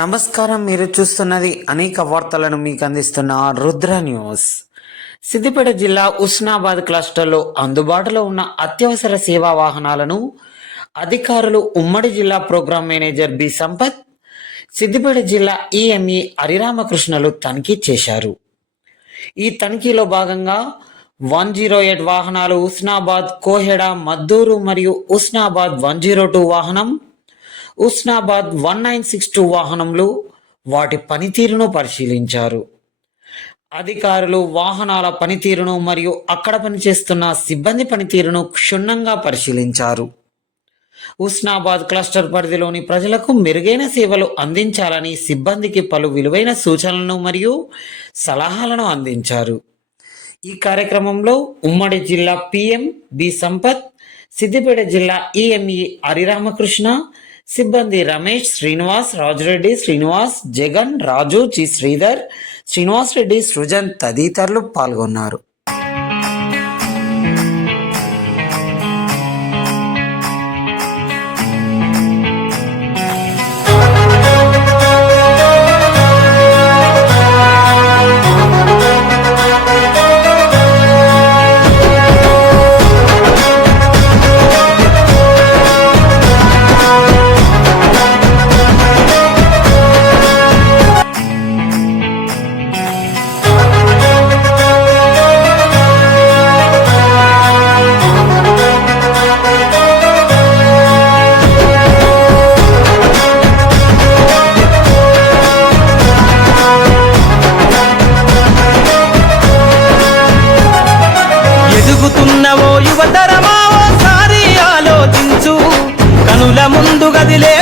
నమస్కారం. మీరు చూస్తున్నది అనేక వార్తలను మీకు అందిస్తున్న రుద్ర న్యూస్. సిద్దిపేట జిల్లా ఉస్నాబాద్ క్లస్టర్లో అందుబాటులో ఉన్న అత్యవసర సేవా వాహనాలను అధికారులు ఉమ్మడి జిల్లా program manager B Sampath, Siddipet జిల్లా ఈఎంఈ హరిరామకృష్ణలు తనిఖీ చేశారు. ఈ తనిఖీలో భాగంగా 108 వాహనాలు ఉస్నాబాద్, కోహెడ, మద్దూరు మరియు ఉస్నాబాద్ 102 వాహనం, ఉస్నాబాద్ 1962 వాహనంలో వాటి పనితీరును పరిశీలించారు. అధికారులు వాహనాల పనితీరును మరియు అక్కడ పనిచేస్తున్న సిబ్బంది పనితీరును క్షుణ్ణంగా పరిశీలించారు. ఉస్నాబాద్ క్లస్టర్ పరిధిలోని ప్రజలకు మెరుగైన సేవలు అందించాలని సిబ్బందికి పలు విలువైన సూచనలను మరియు సలహాలను అందించారు. ఈ కార్యక్రమంలో ఉమ్మడి జిల్లా పిఎం బి సంపత్, సిద్దిపేట జిల్లా ఈఎంఈ హరిరామకృష్ణ, సిబ్బంది రమేష్, శ్రీనివాస్, రాజురెడ్డి, శ్రీనివాస్, జగన్, రాజు, జి శ్రీధర్, శ్రీనివాస్ రెడ్డి, సృజన్ తదితరులు పాల్గొన్నారు. ఎదుగుతున్నవో యువతరమా ఓసారి ఆలోచించు, కనుల ముందు గదిలే